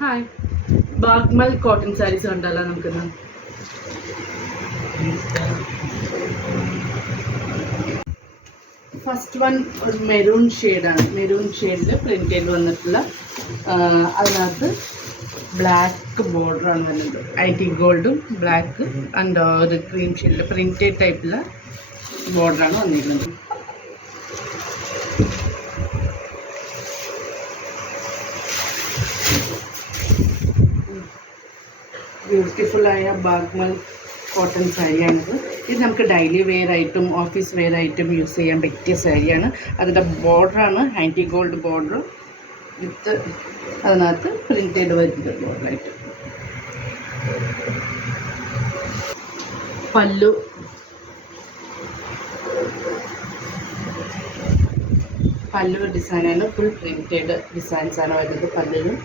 Hi, ബാഗ്മൽ cotton saris കണ്ടല്ലോ നമുക്കിന്ന്. First one ഒരു മെറൂൺ ഷെയ്ഡാണ്. മെറൂൺ ഷെയ്ഡിൽ പ്രിൻ്റ് ചെയ്ത് വന്നിട്ടുള്ള, അതിനകത്ത് ബ്ലാക്ക് ബോർഡറാണ് വരുന്നത്. IT ഗോൾഡും ബ്ലാക്ക് ആൻഡ് ഒരു ക്രീം ഷെയ്ഡിൽ പ്രിൻറ്റഡ് ടൈപ്പിലുള്ള ബോർഡറാണ് വന്നിരിക്കുന്നത്. ബ്യൂട്ടിഫുള്ളായ ബാഗ്മൽ കോട്ടൺ സാരിയാണിത്. ഇത് നമുക്ക് ഡെയിലി വെയർ ആയിട്ടും ഓഫീസ് വെയർ ആയിട്ടും യൂസ് ചെയ്യാൻ പറ്റിയ സാരിയാണ്. അതിൻ്റെ ബോർഡറാണ് IT ഗോൾഡ് ബോർഡർ വിത്ത് അതിനകത്ത് പ്രിൻ്റ് ചെയ്ത് വരുന്നത് ബോർഡറായിട്ട്. പല്ലു ഡിസൈനാണ്, ഫുൾ പ്രിൻറ്റഡ് ഡിസൈൻസാണ് വരുന്നത് പല്ലിലും.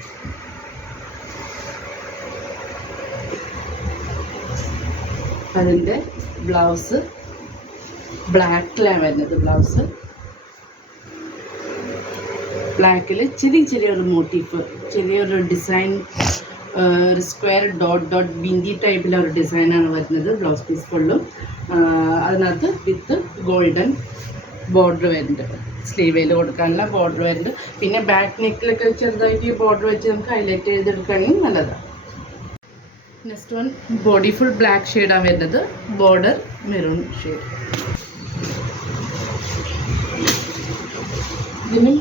അതിൻ്റെ ബ്ലൗസ് ബ്ലാക്കിലാണ് വരുന്നത്. ബ്ലൗസ് ബ്ലാക്കിൽ ചെറിയൊരു മോട്ടീഫ്, ചെറിയൊരു ഡിസൈൻ, ഒരു സ്ക്വയർ ഡോട്ട് ബിന്ദി ടൈപ്പിലൊരു ഡിസൈനാണ് വരുന്നത് ബ്ലൗസ് പീസ് ഫുള്ളും. അതിനകത്ത് വിത്ത് ഗോൾഡൻ ബോർഡർ വരുന്നുണ്ട്. സ്ലീവേൽ കൊടുക്കാനുള്ള ബോർഡർ വരുന്നുണ്ട്. പിന്നെ ബാക്ക് നെക്കിലൊക്കെ ചെറുതായിട്ട് ഈ ബോർഡർ വെച്ച് നമുക്ക് ഹൈലൈറ്റ് ചെയ്തെടുക്കുകയാണെങ്കിൽ നല്ലതാണ്. Next one body full black ഷെയ്ഡാണ് വരുന്നത്. Border maroon shade. ഇതിന്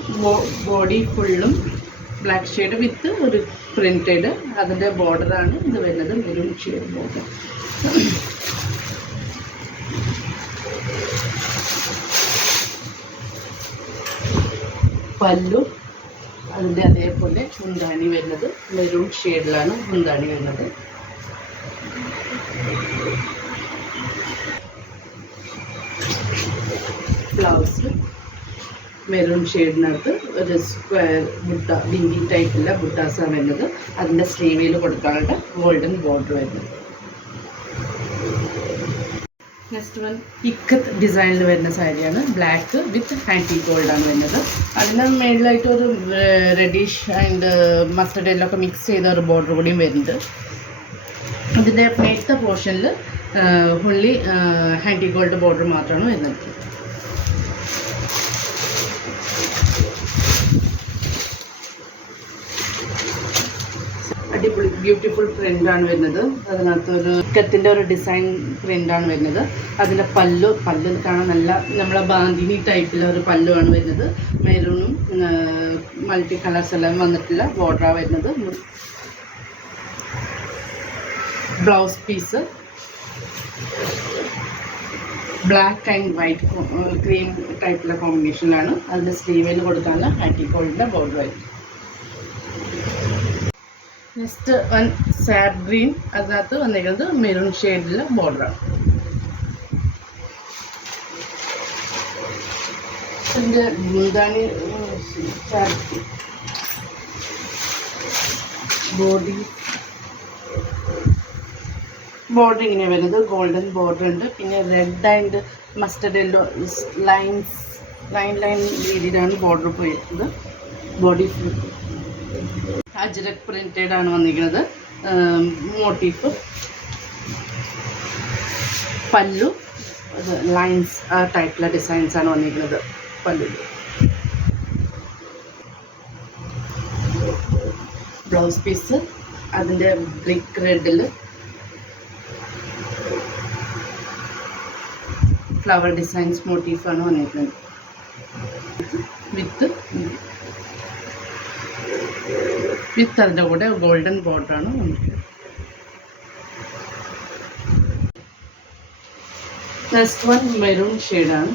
ബോഡി ഫുള്ളും ബ്ലാക്ക് ഷെയ്ഡ് വിത്ത് ഒരു പ്രിൻറ്റഡ് അതിൻ്റെ ബോർഡറാണ് ഇത് വരുന്നത്, മെറൂൺ ഷെയ്ഡ് ബോർഡർ. പല്ലു അതിൻ്റെ അതേപോലെ മുന്താണി വരുന്നത് മെറൂൺ ഷെയ്ഡിലാണ് മുന്താണി വരുന്നത്. ബ്ലൗസ് മെറൂൺ ഷെയ്ഡിനകത്ത് ഒരു സ്ക്വയർ ബുട്ട ബിന്ദി ടൈപ്പുള്ള ബുട്ടാസാണ് വരുന്നത്. അതിൻ്റെ സ്ലീവിൽ കൊടുക്കാനായിട്ട് ഗോൾഡൻ ബോർഡർ വരുന്നത്. നെക്സ്റ്റ് വൺ ഇക്കത്ത് ഡിസൈനിൽ വരുന്ന സാരിയാണ്. ബ്ലാക്ക് വിത്ത് IT ഗോൾഡാണ് വരുന്നത്. അതിന് മേളിലായിട്ട് ഒരു റെഡിഷ് ആൻഡ് മസ്റ്റർഡ് യെല്ലോ ഒക്കെ മിക്സ് ചെയ്ത ഒരു ബോർഡർ കൂടിയും വരുന്നുണ്ട്. അതിൻ്റെ മേലത്തെ പോർഷനിൽ ഫുള്ളി IT ഗോൾഡ് ബോർഡർ മാത്രമാണ് വരുന്നത്. അടിപൊളി ബ്യൂട്ടിഫുൾ പ്രിൻ്റാണ് വരുന്നത്. അതിനകത്തൊരു ഇക്കത്തിൻ്റെ ഒരു ഡിസൈൻ പ്രിൻ്റാണ് വരുന്നത്. അതിൻ്റെ പല്ലു കാണാൻ നല്ല നമ്മളെ ബാന്തിനി ടൈപ്പിലൊരു പല്ലുവാണ് വരുന്നത്. മെറൂണും മൾട്ടി കളേഴ്സ് എല്ലാം വന്നിട്ടുള്ള ബോർഡറാണ് വരുന്നത്. Blouse piece black and white cream ടൈപ്പിലുള്ള കോമ്പിനേഷനിലാണ്. അതിൻ്റെ സ്ലീവിൽ കൊടുക്കാനുള്ള IT ഗോൾഡിൻ്റെ ബോർഡർ ആയിരുന്നു. നെക്സ്റ്റ് വൺ സാബ് ഗ്രീൻ, അതിനകത്ത് വന്നിരിക്കുന്നത് മെറൂൺ ഷെയ്ഡിലെ ബോർഡറാണ്. ഇതിൻ്റെ മുന്താണി ബോർഡർ ഇങ്ങനെ വരുന്നത് ഗോൾഡൻ ബോർഡർ ഉണ്ട്. പിന്നെ red and mustard yellow line രീതിയിലാണ് ബോർഡർ പോയിരിക്കുന്നത്. ബോഡി അജ്രക് പ്രിൻറ്റഡ് ആണ് വന്നിരിക്കുന്നത്. മോട്ടീഫ് പല്ലു ലൈൻസ് ആ ടൈപ്പിലുള്ള ഡിസൈൻസ് ആണ് വന്നിരിക്കുന്നത് പല്ലു. ബ്ലൗസ് പീസ് അതിൻ്റെ ബ്രിക്ക് റെഡിൽ ഫ്ലവർ ഡിസൈൻസ് മോട്ടീഫാണ് വന്നിരിക്കുന്നത്. വിത്ത് അതിൻ്റെ കൂടെ ഗോൾഡൻ ബോർഡറാണ് വന്നിരിക്കുന്നത്. നെക്സ്റ്റ് വൺ മെറൂൺ ഷെയ്ഡാണ്.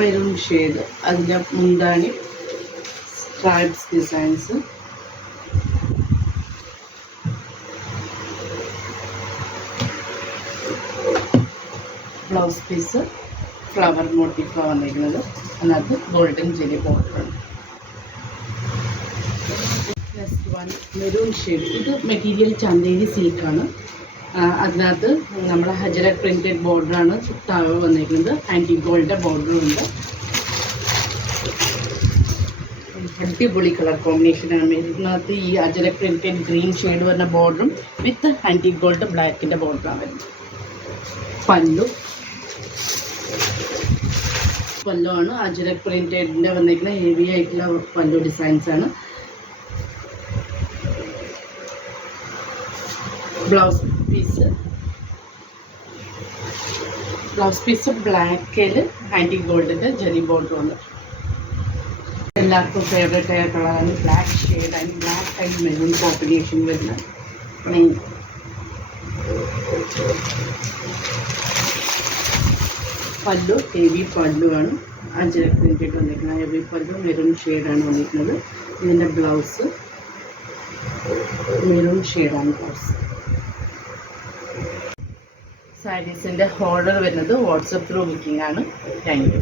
മെറൂൺ ഷെയ്ഡ് അതിൻ്റെ മുന്താണി stripes designs. Blouse piece flower മോട്ടീഫാണ് വന്നിരിക്കുന്നത്. അതിനകത്ത് ഗോൾഡൻ ജെറി ബോർഡറാണ്. Next one maroon shade. ഇത് മെറ്റീരിയൽ ചന്തേരി സിൽക്കാണ്. അതിനകത്ത് നമ്മുടെ ഹജറക് പ്രിൻറ്റഡ് ബോർഡറാണ് താഴെ വന്നിരിക്കുന്നത്. ആൻറ്റി ഗോൾഡ് ബോർഡറും ഉണ്ട്. അടിപൊളി കളർ കോമ്പിനേഷനാണ്. ഇതിനകത്ത് ഈ അജരക് പ്രിൻറ്റഡ് ഗ്രീൻ ഷെയ്ഡ് വരുന്ന ബോർഡറും വിത്ത് ആൻറ്റി ഗോൾഡ് ബ്ലാക്കിൻ്റെ ബോർഡറാണ് വരുന്നത്. പല്ലു ആണ് അജരക് പ്രിൻറ്റഡിൻ്റെ വന്നിരിക്കുന്ന ഹെവി ആയിട്ടുള്ള പല്ലു ഡിസൈൻസാണ്. ബ്ലൗസ് പീസ് ബ്ലാക്കിൽ ആൻറ്റി ഗോൾഡിൻ്റെ ജെറി ബോർഡർ വന്നു. എല്ലാവർക്കും ഫേവറേറ്റ് ആയ കളറാണ് black shade and black and maroon combination വരുന്ന മെയിൻ. പല്ലു ഹെവി പല്ലുവാണ് അജരക് പ്രിൻറ്റഡ് വന്നിരിക്കുന്നത്. ഹെവി പല്ലു മെറൂൺ ഷെയ്ഡാണ് വന്നിരിക്കുന്നത്. ഇതിൻ്റെ ബ്ലൗസ് മെറൂൺ ഷെയ്ഡാണ് ബ്ലൗസ്. സാരീസിൻ്റെ ഓർഡർ വരുന്നത് വാട്സപ്പ് ത്രൂ ബുക്കിംഗ് ആണ്. Thank U.